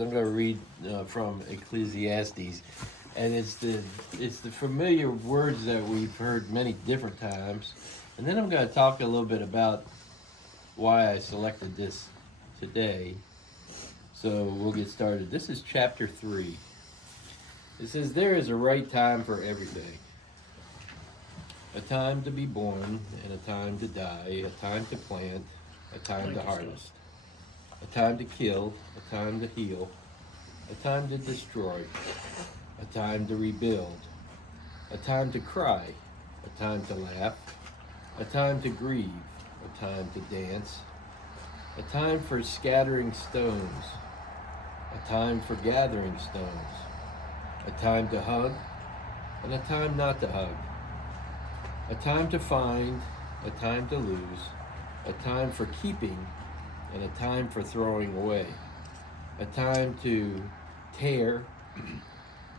I'm going to read from Ecclesiastes, and it's the familiar words that we've heard many different times, and then I'm going to talk a little bit about why I selected this today. So we'll get started. This is chapter 3. It says, "There is a right time for everything, a time to be born and a time to die, a time to plant, a time to harvest, a time to kill, a time to heal, a time to destroy, a time to rebuild, a time to cry, a time to laugh, a time to grieve, a time to dance, a time for scattering stones, a time for gathering stones, a time to hug, and a time not to hug, a time to find, a time to lose, a time for keeping, and a time for throwing away, a time to tear,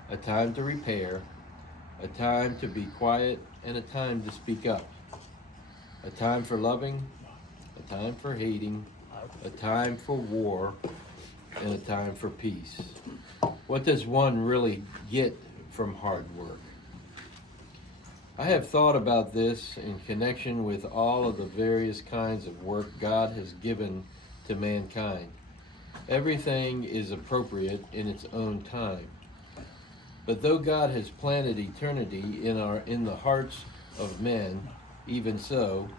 a time to repair, a time to be quiet, and a time to speak up, a time for loving, a time for hating, a time for war, and a time for peace." What does one really get from hard work? I have thought about this in connection with all of the various kinds of work God has given to mankind. Everything is appropriate in its own time. But though God has planted eternity in the hearts of men, even so,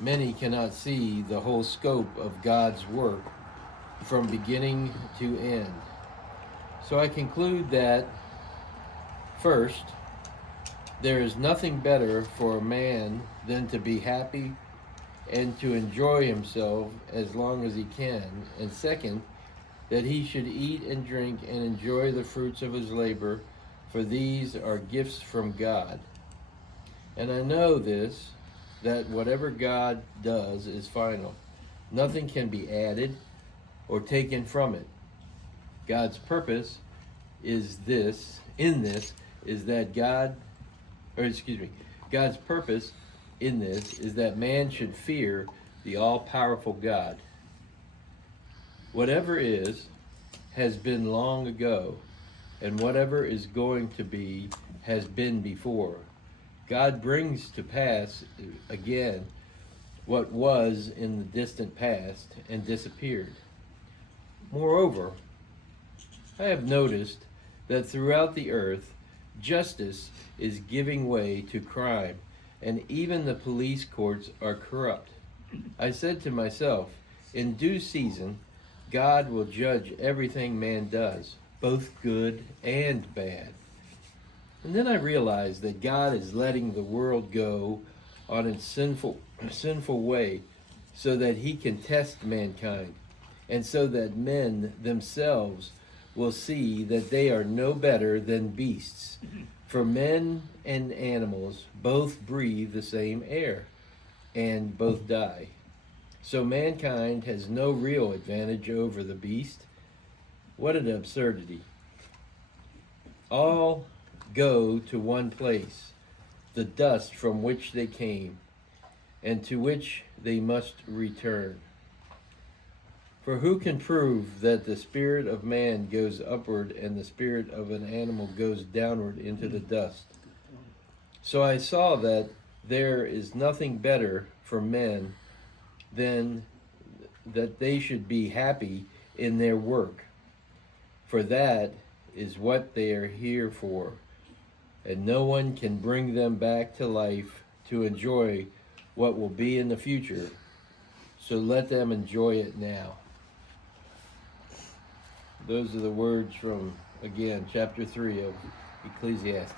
many cannot see the whole scope of God's work from beginning to end. So I conclude that, first, there is nothing better for a man than to be happy and to enjoy himself as long as he can. And second, that he should eat and drink and enjoy the fruits of his labor, for these are gifts from God. And I know this, that whatever God does is final. Nothing can be added or taken from it. God's purpose is that God's purpose in this is that man should fear the all-powerful God. Whatever is has been long ago, and whatever is going to be has been before. God brings to pass again what was in the distant past and disappeared. Moreover, I have noticed that throughout the earth, justice is giving way to crime, and even the police courts are corrupt. I said to myself, in due season, God will judge everything man does, both good and bad. And then I realized that God is letting the world go on its sinful way so that he can test mankind, and so that men themselves will see that they are no better than beasts. For men and animals both breathe the same air, and both die. So mankind has no real advantage over the beast. What an absurdity. All go to one place, the dust from which they came, and to which they must return. For who can prove that the spirit of man goes upward and the spirit of an animal goes downward into the dust? So I saw that there is nothing better for men than that they should be happy in their work, for that is what they are here for, and no one can bring them back to life to enjoy what will be in the future. So let them enjoy it now. Those are the words from, again, chapter 3 of Ecclesiastes.